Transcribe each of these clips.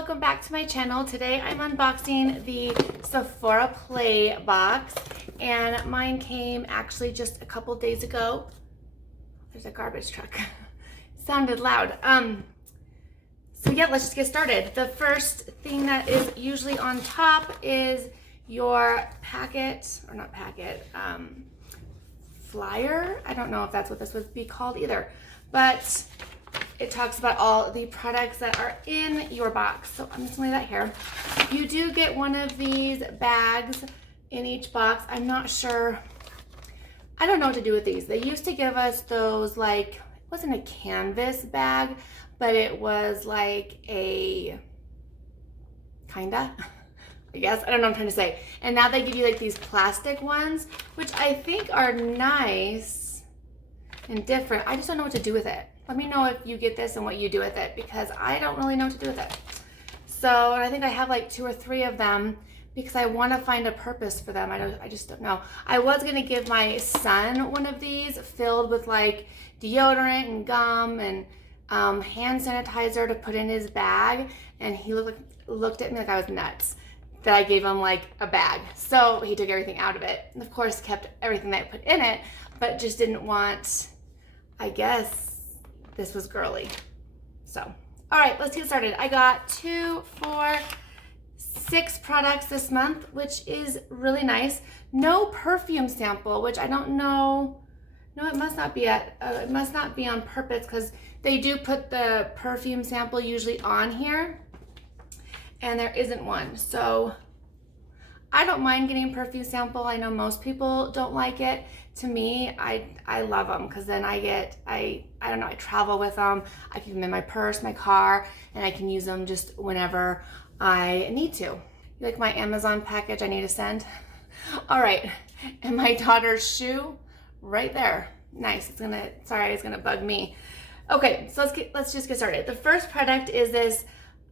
welcome back to my channel. Today I'm unboxing the Sephora Play box, and mine came actually just a couple days ago. There's a garbage truck. Sounded loud. So yeah, let's just get started. The first thing that is usually on top is your packet, or not packet, flyer. I don't know if that's what this would be called either, but it talks about all the products that are in your box. So I'm just gonna leave that here. You do get one of these bags in each box. I'm not sure, I don't know what to do with these. They used to give us those, like, it wasn't a canvas bag, but it was like a, kinda, I guess. I don't know what I'm trying to say. And now they give you like these plastic ones, which I think are nice and different. I just don't know what to do with it. Let me know if you get this and what you do with it, because I don't really know what to do with it. So, and I think I have like 2 or 3 of them because I want to find a purpose for them. I just don't know. I was going to give my son one of these filled with like deodorant and gum and hand sanitizer to put in his bag, and he looked at me like I was nuts that I gave him like a bag. So he took everything out of it, and of course kept everything that I put in it, but just didn't want, I guess this was girly. So, all right, let's get started. I got 2, 4, 6 products this month, which is really nice. No perfume sample, which I don't know. No, it must not be it must not be on purpose, because they do put the perfume sample usually on here, and there isn't one. So I don't mind getting a perfume sample. I know most people don't like it. To me, I love them, because then I don't know, I travel with them. I keep them in my purse, my car, and I can use them just whenever I need to. You like my Amazon package I need to send? All right, and my daughter's shoe right there. Nice. It's gonna bug me. Okay, so let's just get started. The first product is this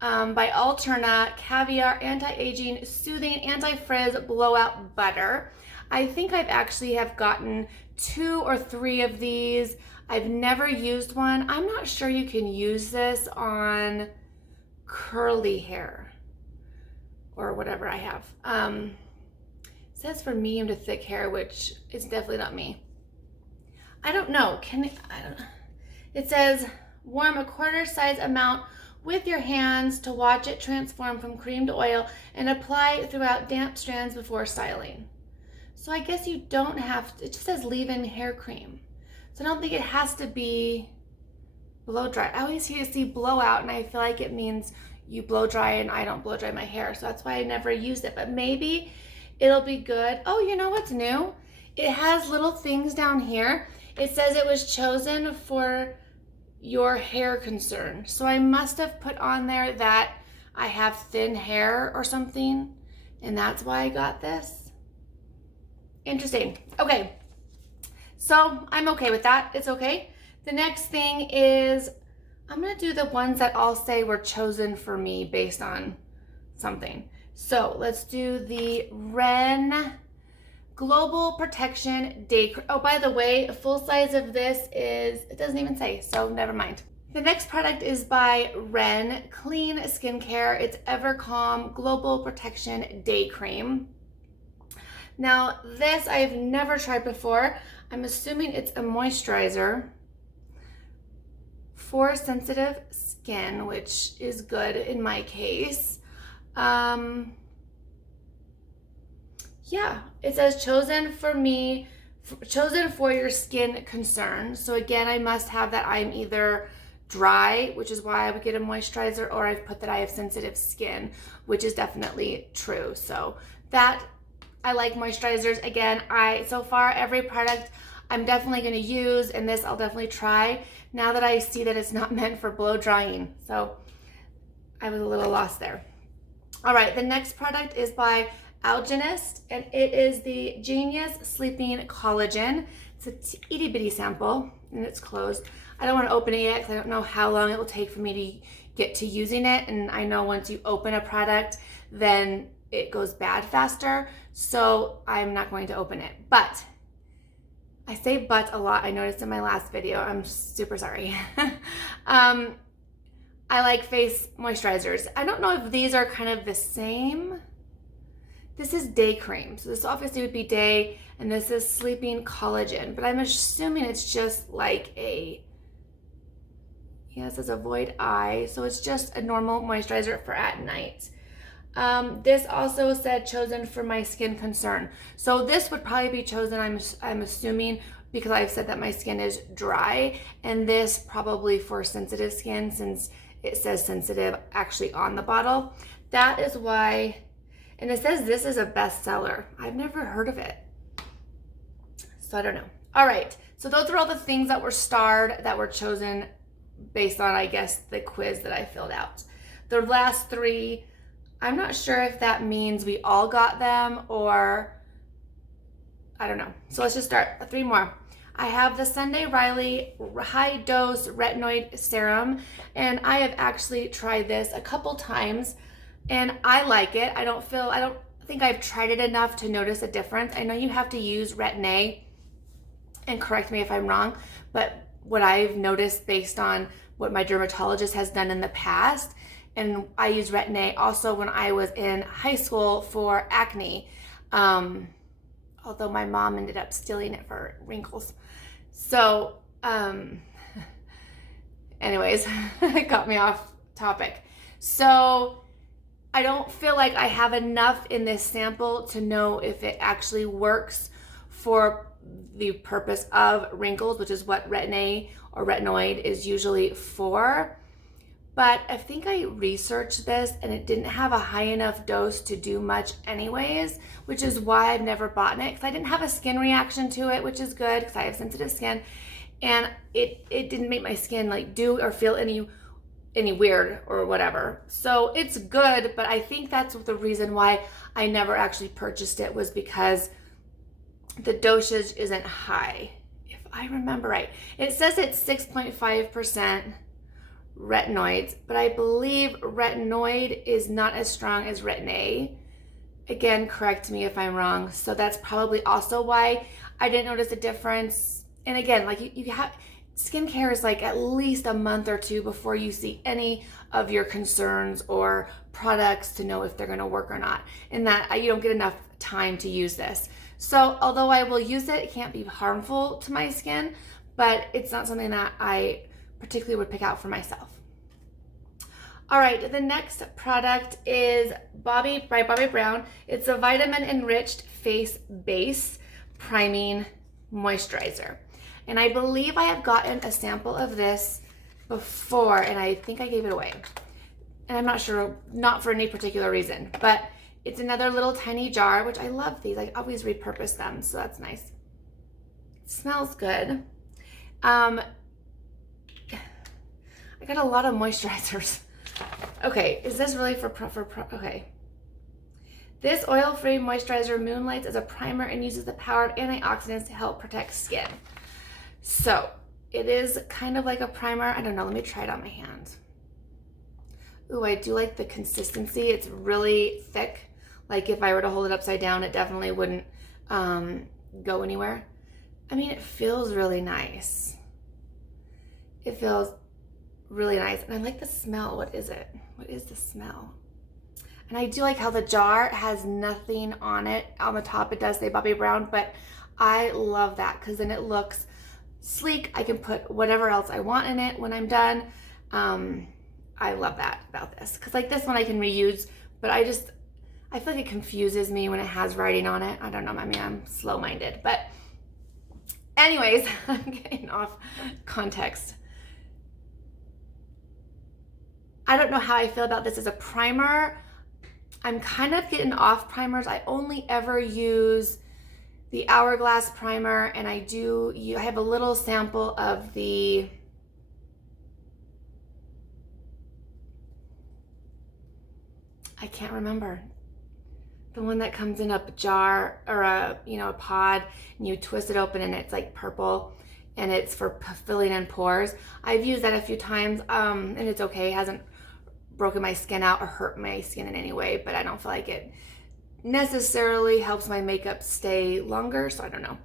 by Alterna Caviar Anti-Aging Soothing Anti-Frizz Blowout Butter. I think I've actually have gotten 2 or 3 of these. I've never used one. I'm not sure you can use this on curly hair or whatever I have. It says for medium to thick hair, which is definitely not me. I don't know. I don't know. It says warm a quarter size amount with your hands to watch it transform from cream to oil, and apply throughout damp strands before styling. So I guess you don't have to, it just says leave-in hair cream. So I don't think it has to be blow dry. I always see blowout, and I feel like it means you blow dry, and I don't blow dry my hair. So that's why I never used it, but maybe it'll be good. Oh, you know what's new? It has little things down here. It says it was chosen for your hair concern. So I must have put on there that I have thin hair or something, and that's why I got this. Interesting. Okay, so I'm okay with that. It's okay. The next thing is, I'm gonna do the ones that all say were chosen for me based on something. So let's do the Ren Global Protection Day Cream. Oh, by the way, a full size of this is, it doesn't even say, so never mind. The next product is by Ren Clean Skincare. It's Ever Calm Global Protection Day Cream. Now, this I've never tried before. I'm assuming it's a moisturizer for sensitive skin, which is good in my case. Yeah, it says chosen for me, chosen for your skin concern. So again, I must have that I'm either dry, which is why I would get a moisturizer, or I've put that I have sensitive skin, which is definitely true. So that, I like moisturizers. Again, so far every product I'm definitely going to use, and this I'll definitely try now that I see that it's not meant for blow drying. So I was a little lost there. All right, the next product is by Algenist, and it is the Genius Sleeping Collagen. It's a itty bitty sample, and it's closed. I don't want to open it yet because I don't know how long it will take for me to get to using it, and I know once you open a product, then it goes bad faster, so I'm not going to open it. But I say but a lot. I noticed in my last video. I'm super sorry. I like face moisturizers. I don't know if these are kind of the same. This is day cream. So this obviously would be day, and this is sleeping collagen, but I'm assuming it's just like a, yeah, it says avoid eye. So it's just a normal moisturizer for at night. This also said chosen for my skin concern. So this would probably be chosen, I'm assuming, because I've said that my skin is dry, and this probably for sensitive skin, since it says sensitive actually on the bottle. That is why. And it says this is a bestseller. I've never heard of it. So I don't know. All right. So those are all the things that were starred, that were chosen based on, I guess, the quiz that I filled out. The last three, I'm not sure if that means we all got them or I don't know. So let's just start. Three more. I have the Sunday Riley High Dose Retinoid Serum, and I have actually tried this a couple times. And I like it. I don't think I've tried it enough to notice a difference. I know you have to use Retin-A, and correct me if I'm wrong, but what I've noticed based on what my dermatologist has done in the past, and I used Retin-A also when I was in high school for acne, although my mom ended up stealing it for wrinkles. So, anyways, it got me off topic. So, I don't feel like I have enough in this sample to know if it actually works for the purpose of wrinkles, which is what Retin-A or retinoid is usually for. But I think I researched this and it didn't have a high enough dose to do much anyways, which is why I've never bought it, because I didn't have a skin reaction to it, which is good because I have sensitive skin, and it didn't make my skin like do or feel any weird or whatever. So it's good, but I think that's the reason why I never actually purchased it, was because the dosage isn't high, if I remember right. It says it's 6.5% retinoids, but I believe retinoid is not as strong as Retin-A. Again, correct me if I'm wrong. So that's probably also why I didn't notice a difference. And again, like you have, skincare is like at least a month or two before you see any of your concerns or products to know if they're going to work or not, and that you don't get enough time to use this. So although I will use it, it can't be harmful to my skin, but it's not something that I particularly would pick out for myself. All right, the next product is by Bobbi Brown. It's a vitamin enriched face base priming moisturizer. And I believe I have gotten a sample of this before, and I think I gave it away. And I'm not sure, not for any particular reason, but it's another little tiny jar, which I love these. I always repurpose them, so that's nice. It smells good. I got a lot of moisturizers. Okay, is this really okay. This oil-free moisturizer moonlights as a primer and uses the power of antioxidants to help protect skin. So it is kind of like a primer. I don't know, let me try it on my hand. Ooh, I do like the consistency. It's really thick. Like if I were to hold it upside down, it definitely wouldn't go anywhere. I mean, it feels really nice. It feels really nice. And I like the smell. What is it? What is the smell? And I do like how the jar has nothing on it. On the top, it does say Bobbi Brown, but I love that because then it looks sleek. I can put whatever else I want in it when I'm done. I love that about this, because like this one I can reuse, but I feel like it confuses me when it has writing on it. I don't know, I mean, I'm slow-minded, but anyways, I'm getting off context. I don't know how I feel about this as a primer. I'm kind of getting off primers. I only ever use the Hourglass primer, and I have a little sample of the I can't remember. The one that comes in a jar or a pod, and you twist it open and it's like purple, and it's for filling in pores. I've used that a few times, and it's okay. It hasn't broken my skin out or hurt my skin in any way, but I don't feel like it necessarily helps my makeup stay longer, so I don't know.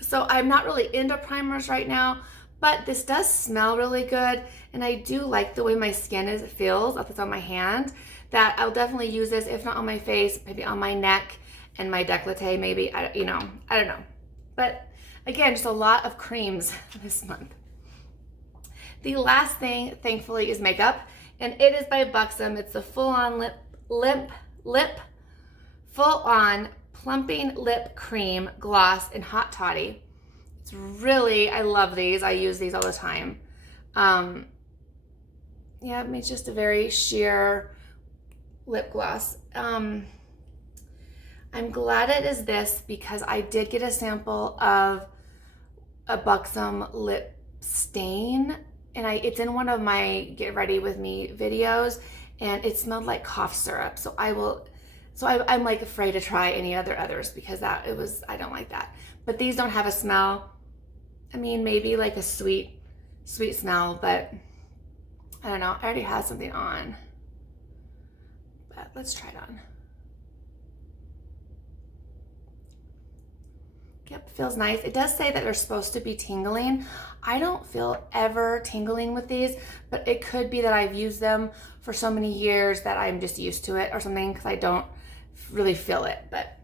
So I'm not really into primers right now, But this does smell really good, and I do like the way my skin feels if it's on my hand, that I'll definitely use this, if not on my face, maybe on my neck and my décolleté, maybe, I don't know. But again, just a lot of creams this month. The last thing, thankfully, is makeup, and it is by Buxom. It's the full-on full-on plumping lip cream gloss in Hot Toddy. It's really, I love these. I use these all the time. Yeah, it's just a very sheer lip gloss. I'm glad it is this because I did get a sample of a Buxom lip stain, and it's in one of my Get Ready With Me videos, and it smelled like cough syrup. So I'm like afraid to try any others because I don't like that. But these don't have a smell. I mean, maybe like a sweet smell, but I don't know. I already have something on, but let's try it on. Yep, feels nice. It does say that they're supposed to be tingling. I don't feel ever tingling with these, but it could be that I've used them for so many years that I'm just used to it or something, because I don't really feel it. But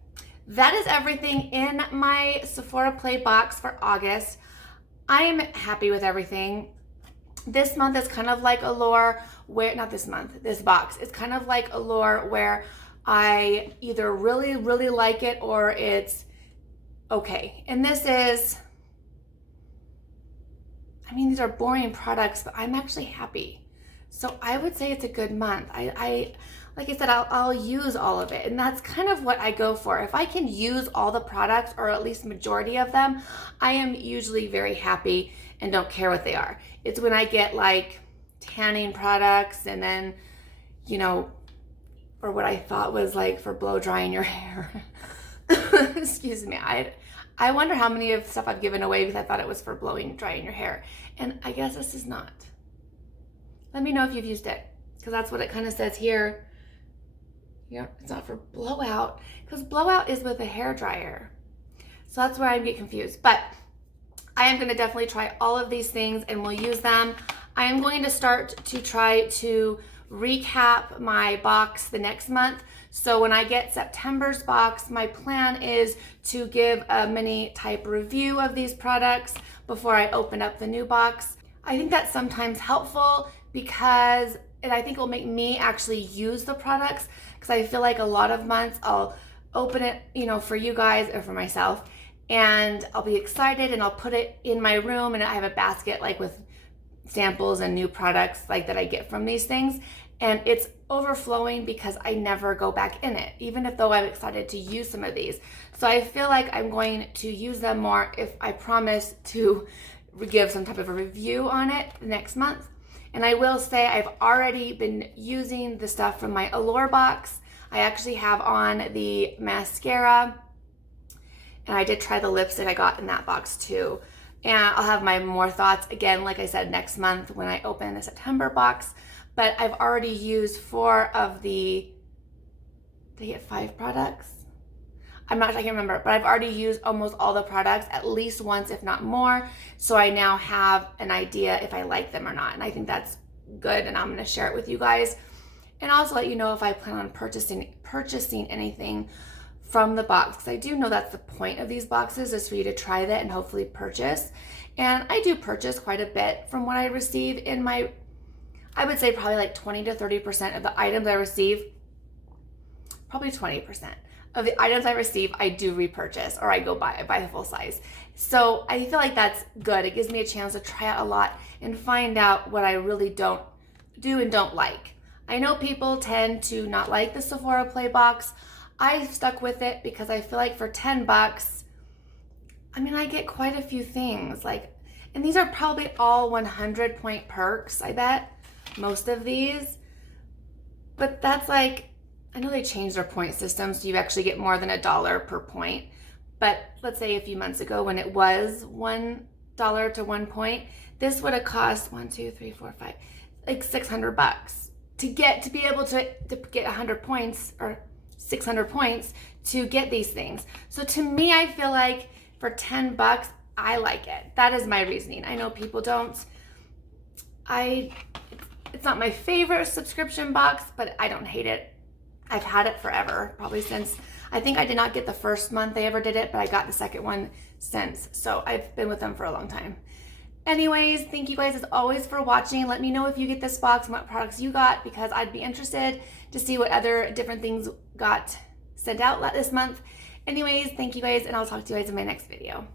that is everything in my Sephora Play box for August. I am happy with everything. This month is kind of like Allure, where, not this month, this box. It's kind of like Allure where I either really, really like it or it's okay. And this is, I mean, these are boring products, but I'm actually happy. So I would say it's a good month. Like I said, I'll use all of it. And that's kind of what I go for. If I can use all the products, or at least majority of them, I am usually very happy and don't care what they are. It's when I get like tanning products and then, or what I thought was like for blow drying your hair. Excuse me. I wonder how many of stuff I've given away because I thought it was for drying your hair. And I guess this is not. Let me know if you've used it, because that's what it kind of says here. Yeah, it's not for blowout, because blowout is with a hair dryer. So that's where I get confused. But I am going to definitely try all of these things and we'll use them. I am going to start to try to recap my box the next month. So when I get September's box, my plan is to give a mini type review of these products before I open up the new box. I think that's sometimes helpful because I think it will make me actually use the products, because I feel like a lot of months I'll open it, for you guys or for myself, and I'll be excited and I'll put it in my room, and I have a basket like with samples and new products like that I get from these things, and it's overflowing because I never go back in it, even if though I'm excited to use some of these. So I feel like I'm going to use them more if I promise to give some type of a review on it next month. And I will say I've already been using the stuff from my Allure box. I actually have on the mascara, and I did try the lipstick I got in that box too. And I'll have my more thoughts again, like I said, next month when I open the September box. But I've already used 4 of the, did I get 5 products? I can't remember, but I've already used almost all the products at least once, if not more. So I now have an idea if I like them or not. And I think that's good, and I'm going to share it with you guys. And also let you know if I plan on purchasing anything from the box, because I do know that's the point of these boxes, is for you to try that and hopefully purchase. And I do purchase quite a bit from what I receive in my, I would say probably like 20 to 30% of the items I receive, probably 20%. Of the items I receive, I do repurchase, or I buy the full size. So I feel like that's good. It gives me a chance to try out a lot and find out what I really don't do and don't like. I know people tend to not like the Sephora Play box. I stuck with it because I feel like for $10, I get quite a few things. And these are probably all 100-point perks, I bet, most of these. But that's I know they changed their point system, so you actually get more than $1 per point. But let's say a few months ago when it was $1 to 1 point, this would have cost $600 to be able to get 100 points or 600 points to get these things. So to me, I feel like for $10, I like it. That is my reasoning. I know people don't. It's not my favorite subscription box, but I don't hate it. I've had it forever, probably since, I think I did not get the first month they ever did it, but I got the second one since. So I've been with them for a long time. Anyways, thank you guys as always for watching. Let me know if you get this box and what products you got, because I'd be interested to see what other different things got sent out this month. Anyways, thank you guys, and I'll talk to you guys in my next video.